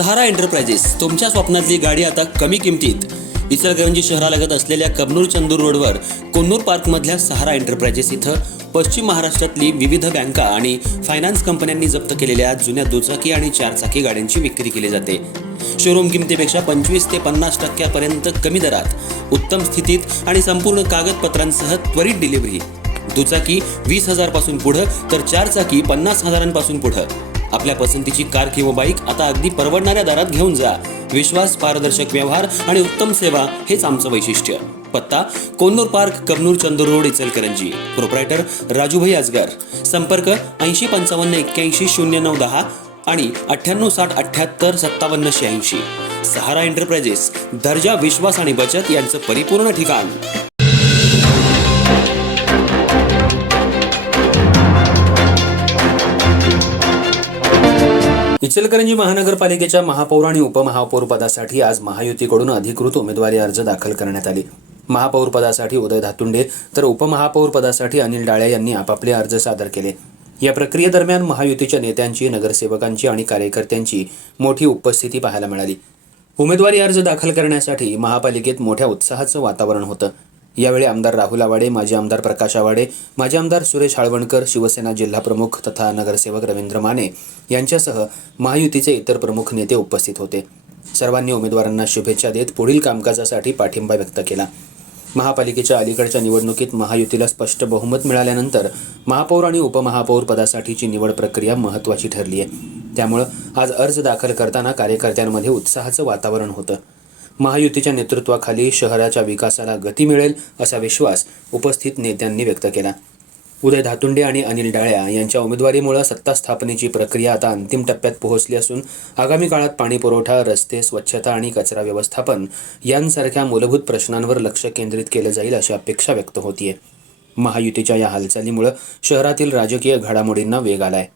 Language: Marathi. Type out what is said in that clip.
सहारा एंटरप्राइजेस तुमच्या स्वप्नातली गाडी आता कमी किमतीत. इचलकरंजी शहरालगत असलेल्या कबनूर चंदूर रोडवर कोन्नूर पार्कमधल्या सहारा एंटरप्राइजेस इथं पश्चिम महाराष्ट्रातली विविध बँका आणि फायनान्स कंपन्यांनी जप्त केलेल्या जुन्या दुचाकी आणि चारचाकी गाड्यांची विक्री केली जाते. शोरूम किमतीपेक्षा 25 ते 50% कमी दरात, उत्तम स्थितीत आणि संपूर्ण कागदपत्रांसह त्वरित डिलिव्हरी. दुचाकी 20,000 पासून पुढे तर चारचाकी 50,000 पासून पुढे. आपल्या पसंतीची कार किंवा बाईक आता अगदी परवडणाऱ्या दरात घेऊन जा. विश्वास, पारदर्शक व्यवहार आणि उत्तम सेवा हेच आमचं वैशिष्ट्य. पत्ता Konnur park, Kabnur Chandur road, Ichalkaranji. Proprietor Rajubhai Ajgar. संपर्क 8055810910 आणि 9860785786. सहारा एंटरप्राइजेस, दर्जा, विश्वास आणि बचत यांचं परिपूर्ण ठिकाण. इचलकरंजी महानगरपालिकेच्या महापौर आणि उपमहापौर पदासाठी आज महायुतीकडून अधिकृत उमेदवारी अर्ज दाखल करण्यात आली. महापौर पदासाठी उदय धातुंडे तर उपमहापौर पदासाठी अनिल डाळे यांनी आपापले अर्ज सादर केले. या प्रक्रियेदरम्यान महायुतीच्या नेत्यांची, नगरसेवकांची आणि कार्यकर्त्यांची मोठी उपस्थिती पाहायला मिळाली. उमेदवारी अर्ज दाखल करण्यासाठी महापालिकेत मोठ्या उत्साहाचं वातावरण होतं. यावेळी आमदार राहुल आवाडे, माजी आमदार प्रकाश आवाडे, माजी आमदार सुरेश हाळवणकर, शिवसेना जिल्हाप्रमुख तथा नगरसेवक रवींद्र माने यांच्यासह महायुतीचे इतर प्रमुख नेते उपस्थित होते. सर्वांनी उमेदवारांना शुभेच्छा देत पुढील कामकाजासाठी पाठिंबा व्यक्त केला. महापालिकेच्या अलीकडच्या निवडणुकीत महायुतीला स्पष्ट बहुमत मिळाल्यानंतर महापौर आणि उपमहापौर पदासाठीची निवड प्रक्रिया महत्त्वाची ठरली आहे. त्यामुळे आज अर्ज दाखल करताना कार्यकर्त्यांमध्ये उत्साहाचं वातावरण होतं. महायुतीच्या नेतृत्वाखाली शहराच्या विकासाला गती मिळेल असा विश्वास उपस्थित नेत्यांनी व्यक्त केला. उदय धातुंडे आणि अनिल डाळ्या यांच्या उमेदवारीमुळे सत्ता स्थापनेची प्रक्रिया आता अंतिम टप्प्यात पोहोचली असून आगामी काळात पाणी पुरवठा, रस्ते, स्वच्छता आणि कचरा व्यवस्थापन यांसारख्या मूलभूत प्रश्नांवर लक्ष केंद्रित केलं जाईल अशी अपेक्षा व्यक्त होतीये. महायुतीच्या या हालचालीमुळे शहरातील राजकीय घडामोडींना वेग आलाय.